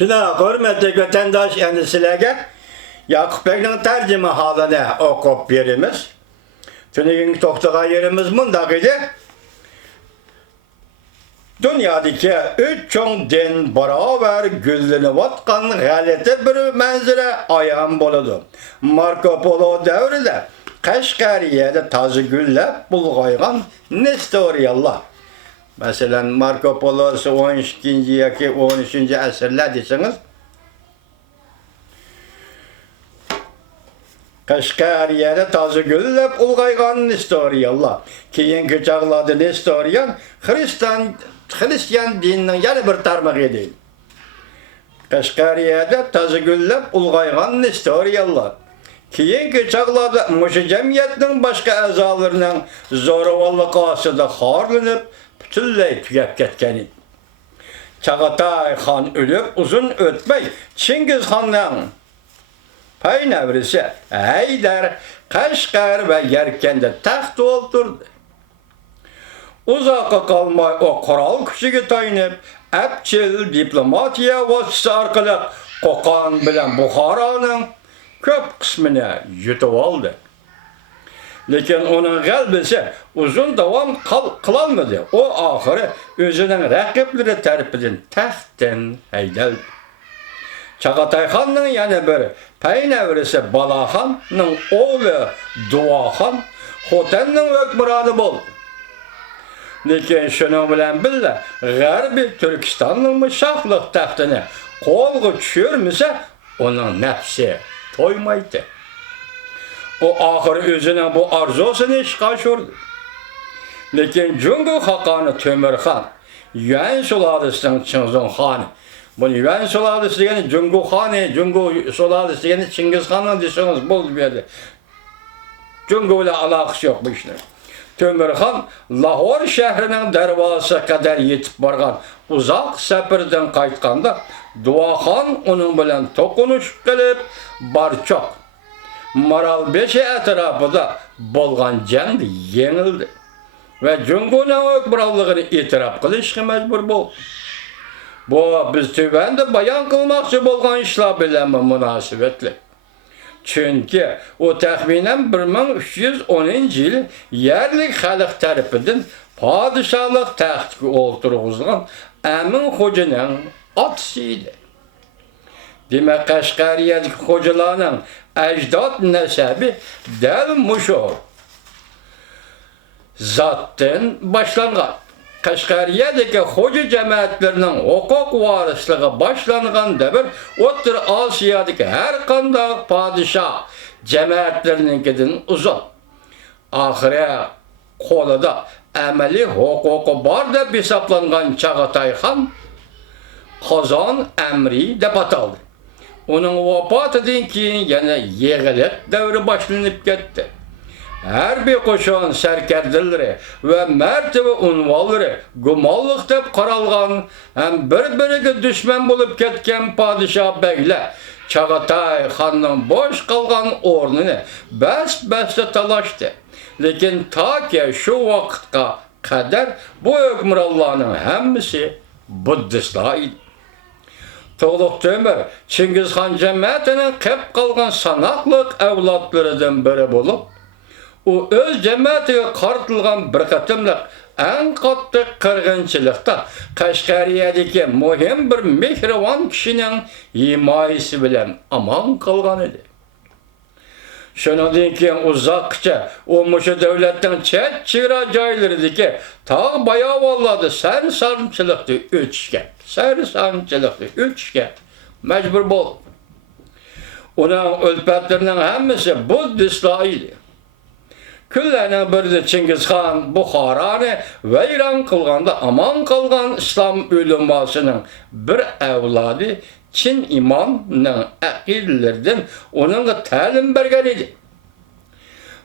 Şuna hürmetli vatandaş endişelerge Yakup Bey'in tercüme halini okup verimiz. Tünegin toktuğa yerimiz bundaq idi. Dünyadaki üç çoğun din beraber güllenip atkan galeti bir manzara ayan boladı. Marco Polo devrinde Kaşgariye'de tazı güllep bulgaygan Nestoriyallah. Mesela Marco Polo'su 12. yaki 13. əsrlər desiniz. Kaşgariye'de tazı güllep ulgaygan Nestoriyallah. Keyinki çağladı Nestoriyan Hristiyan dininin yani bir tarmığı idi. Kaşgariye'de tazı güllep ulgaygan Nestoriyallah. Keyinki çağlarda muşu cemiyetinin başka azalarının zoravallık asıda harlanıp bütünley tüyep ketken idi. Çağatay Han ölüp uzun ötmey Çingiz Han'ın peynevrisi Haydar Kaşgar ve Yerken'de taht oturdu. Uzakka kalmay o kural küçüğü taynıp epçil diplomatiya vasıtası arkalı Qoqan bilen Buhara'nın köp kısmını yutup aldı. Lekin onun kalbisi uzun devam kılalmadı. O ahırı özünün rakipleri tarafından tahttan haydaldı. Çağatay Han'ın yani bir peynevrisi Balahan'ın oğlu Duahan Hoten'nin hükmüranı buldu. Lekin şunun bilen billa Garbi Türkistan'ın şahlık tahtını kolgu düşürmese onun nefsi toymaydı. O ahır özüne bu arzusunu işgal şurdu. Lekin Cungu Hakanı Tömürhan, Yuan Suladısı'nın Çingizhan Hanı. Bunu Yuan Suladısı'nın yani Cungu Hanı, Cungu Suladısı'nın yani Çingiz Han'ın deseniz bol bir yerde. Cungu ile alakası yok bu işler. Tömürhan, Lahor şehrinin dervası kadar yetip bargan uzak sefirden qaytqanda Duahan onun bilen tokunuş kılıp barçok. Maral beşi etrafıda bolgan jang yenildi. Ve Cungu'nun hükmranlığını itiraf kılışkı mecbur bol. Bu biz tüvende bayan kılmakçı bolgan işler bilen münasebetli. Çünkü o tahminen 1310 yıl yerlik halk tarafından padişahlık tahtı oturğuzgan Emin Hoca'nın atısıydı. Demek Kaşgariye'deki hocalarının ecdat nesebi delmiş o. Zaten başlangan. Kaşgariye'deki hoca cemaatlerinin hukuk varisliği başlangan devir, Otur Asya'daki her kandak padişah cemaatlerinin uzun. Ahire kolada emeli hukuku var da hesaplangan Çağatay Han, Kazan emri de bataldı. Onun vefatından keyin yana yeğilet devri başlanıp gitti. Her bir koşan serkerdileri ve mertebe unvalları gumallık dep qaralgan hem bir-biriga düşman bulup ketken padişah beyler Çağatay Han'ın boş kalgan ornunu bes-besle talaştı. Lekin ta ki şu vakıtka kadar bu hükmranlığının hemmisi Buddistlar idi. Toğluq Tömür, Çingiz Han cemaatinin kep kalgan sanaklık evlatlarından biri bulup, o öz cemaatiga qartılgan bir qatımlıq en qattiq qırğınçılıqda Kaşgariyedeki muhim bir mehrivan kişinin himayesi bilen aman kalgan idi. Şundan keyin uzakça o muşu devletten çet çıra joylaridagi tağ bayağı valladı sarımçılıqdı ötüşke. Sarımçılıqdı ötüşke. Mecbur bol. Onun ölpetlerinin hemmisi Buddistlar idi. Küllerine birde Çingiz Han Buhara'nı veyran kılganda aman kalgan İslam ulemasının bir evladı Çin imamının akillerden onunla talim bergen idi.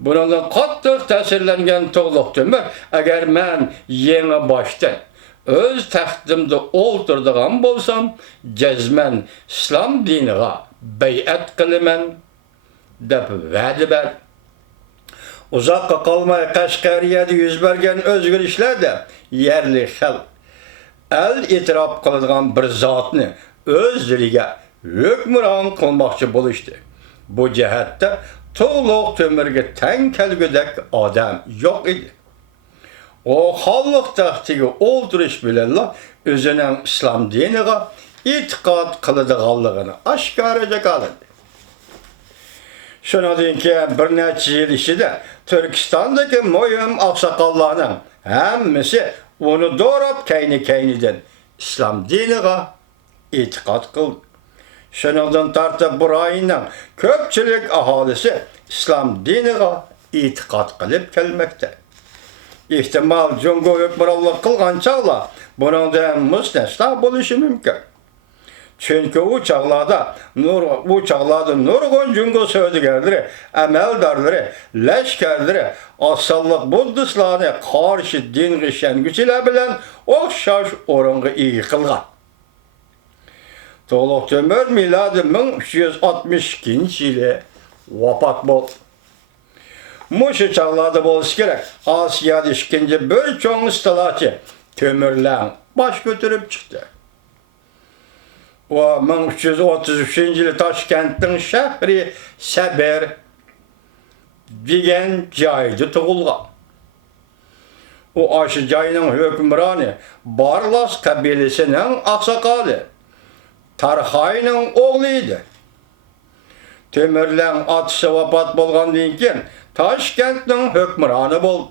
Bununla qattiq tesirlengen Toğluq Tömür, eğer ben yeni baştan öz taxtimde olturduğum bolsam, cezmen İslam dinine beyat kılımen dep vədi ber. Uzakka kalmaya Kaşgariye'de yüz bergen özgürlükler de yerli halk el itiraf kılıngan bir zatını o'zlariga hukmron qilmoqchi bo'lishdi. Bu jihatda to'liq Temirga teng kelgudek odam yo'q edi. O xalq taxtiga o'ldirish bilan o'zining islom diniga e'tiqod qiladiganligini oshkoraga qildi. Shundan keyin bir necha yil ichida Turkistondagi muhim oqsoqollarning hammasi uni do'rab kayni-kaynidan islom diniga e'tiqod qildi. Shundan tortib bu rayonning ko'pchilik aholisi islom diniga e'tiqod qilib kelmoqda. Ehtimal Jungo hukmronlik qilgan chog'lar buningdan mustasno bo'lishi mumkin. Chunki u chog'larda nurg'un Jungo savdogarlari, amaldorlari, lashkarlari osonlik buddistlarga qarshi din ishonguchilar bilan o'xshash o'ringa ega qilgan. To'liq Temur milodi 1362-yili vafot bo'ldi. Mushu chog'larda bo'lishi kerak. Osiyoda ikkinchi bir cho'ng istilochi Temurlar bosh ko'tarib chiqdi. O 1333-yili Toshkentning shahri Sabir degan joyda tug'ilgan. U o'sha joyning hukmroni Barlos qabilasining oqsoqoli Tarxayning o'g'li edi. Temurlar otasi vafot bo'lgandan keyin Toshkentning hukmroni bo'ldi.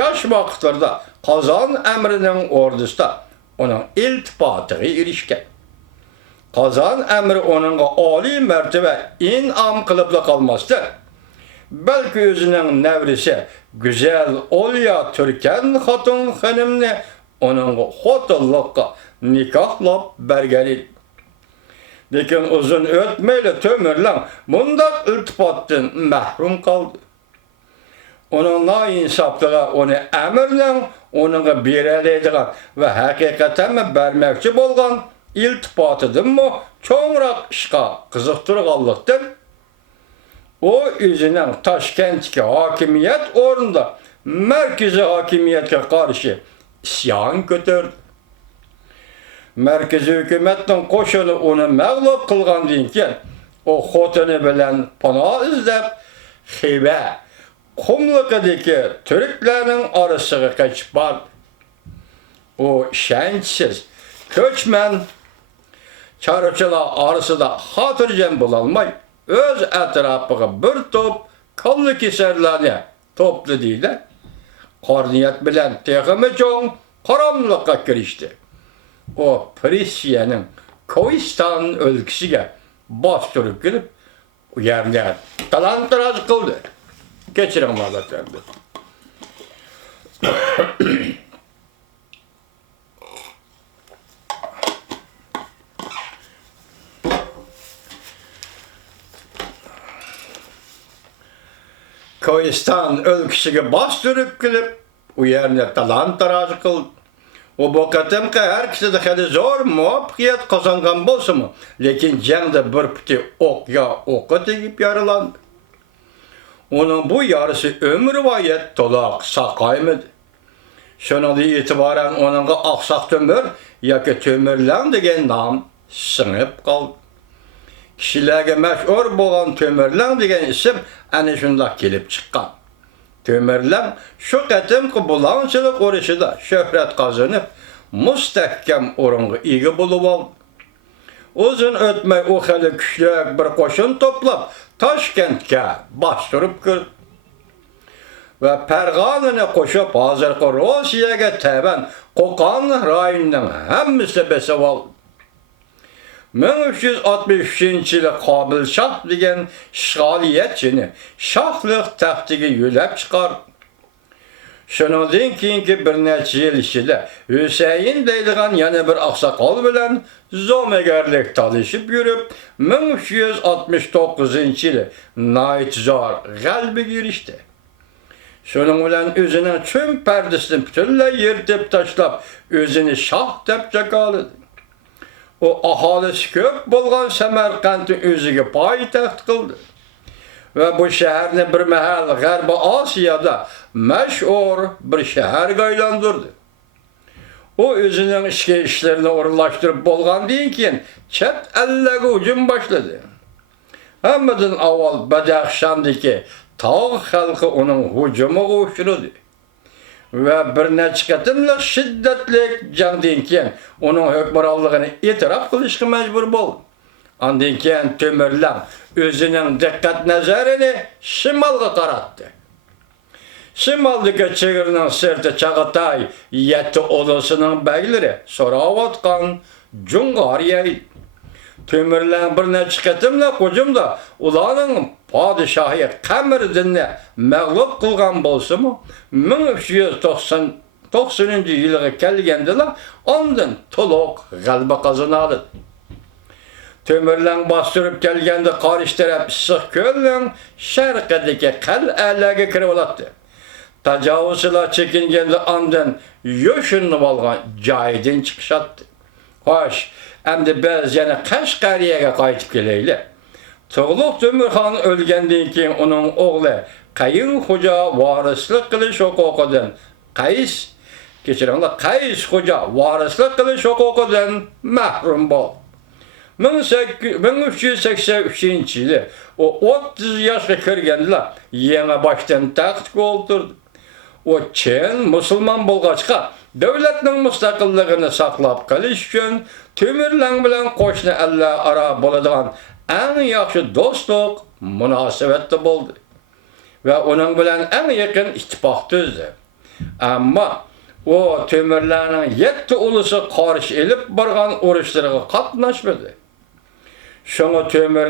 Yosh vaqtlarda Qozon amrining ordusida uning iltifotiga erishgan. Qozon amri uningga oliy martaba in'om qilib qolmasdi. Balki o'zining navrisi go'zal Olya Turkan xotin xonimni uningga xotinlikqa nikohlab bergan edi. Lekin uzun o'tmayli Temurlar bunday iltifotdan mahrum qoldi. Onun nainsaflığı onu əmirlə onunla berələydiğən və həqiqətən verməkçi bolğan iltifatıdır mı çoğunraq işqa qızıqtırğanlıqdır. O özünün Taşkentdeki hakimiyyət orunda mərkəzi hakimiyyətə qarşı isyan götürdü. Mərkəzi hökumətin qoşunu onu məğlub qılğandan keyin o xotini bilən pənah izləb Xiva Qumluqdagi Türklərning arasıga qaçıb bardı. O şənsiz, ko'chman çarıqçılar arasida xotirjam bo'lolmay, o'z atrofiga bir to'p qonli kesarlarni to'pladi. Qorniyat bilan texmi cho'ng qaramliqqa kirishdi. O Prusiyyaning Koistan o'lkasiga bostirib kirib, u yerga talon-taroj qildi. Geçirin vallahtlardı. Koistan o'lkasiga bostirib kelib, u yerni talon-taroj qildi. O bu qatimqi har kishida hali zo'r muvaffaqiyat qozongan bo'lsa-mu, lekin jangda bir puti o'q yo o'qqa tegib yaralandi. Onun bu yarısı ömürvayet tolaq saqaymıdı. Şundan itibaren onunla Aqsaq Temur yoki Temurlar degan nom singib qoldi. Kishilarga mashhur bo'lgan Temurlar degan ism ana shunday kelib chiqqan. Temurlar shu qatimqi bulanchilik urushida shuhrat qozonib, mustahkam o'ringa ega bo'lib oldi. Uzun o'tmay u hali kuchli bir qo'shin to'plab Toshkentga bostirib kirdi. Va Farg'onani qo'shib hozirgi Rossiyaga taban Qo'qon rayonining hammasi besib oldi. 1363-yili Qobil Shoh degan ishg'oliyatchini shohlik taxtiga yo'lab chiqardi. Shundan keyingi bir necha yil ichida Husayn deydigan yana bir oqsoqol bilan zo'magarlik talishib yurib, 1369-yili Naytizor g'albiga erishdi. Shuning bilan o'zining cho'ng pardasini butunlay yirtib tashlab, o'zini shoh deb jakoladi. O aholisi ko'p bo'lgan Samarqandni o'ziga poytaxt qildi. Ve bu şehrini bir mahal G'arbi Osiyoda mashhur bir shaharga aylantirdi. O özünün işki işlerini orlaştırıp bolgandan keyin chet ellerge hücum başladı. Hammadan avval Badaxşandaki tağ halkı onun hücuma uçurdu. Ve bir neçe qatimli şiddetli jangdan keyin onun hükümranlığını itiraf qilishga mecbur bo'ldi. Ondan keyin Temürlen özünün dikkat nazarini şimalga qaratdi. Şimaldagi chegirning sirti Chag'atay yetti olasının beyleri so'rayotgan Jungariya. Temürlen bir neçe qatimli hüjumda ularning podshohi Qamariddinni mag'lub qilgan bo'lsa-mu, 1390-yilga kelgandilar, ondan to'liq g'alaba qozonadi. Temürlen bastırıp kelganda Qarish taraf Issiq ko'lning sharqidagi qal'alarga kirib oladi. Tajovuzchilar chekinganda ondan yo'shinib olgan joyidan chiqishadi. Xo'sh, endi biz yana Qashqariyaga qaytib kelaylik. Tug'luq Temurxon o'lgandan keyin uning o'g'li Qayın Xo'ja varislik qilish huquqidan Qays Xo'ja varislik qilish huquqidan mahrum bo'ldi. 1383-yili o 30 yoshga kirganlar yana boshdan taxtga o'tirdi. O chin musulmon bo'lg'achqa davlatning mustaqilligini saqlab qolish uchun Temürlen bilan qo'shni ellar aro bo'ladigan eng yaxshi do'stlik munosabatda bo'ldi va uning bilan eng yaqin ittifoq tuzdi. Ammo o Temürlenning 7 ulusi qarshi elib borgan urushlarga qatnashmadi. Şoňa Temürlen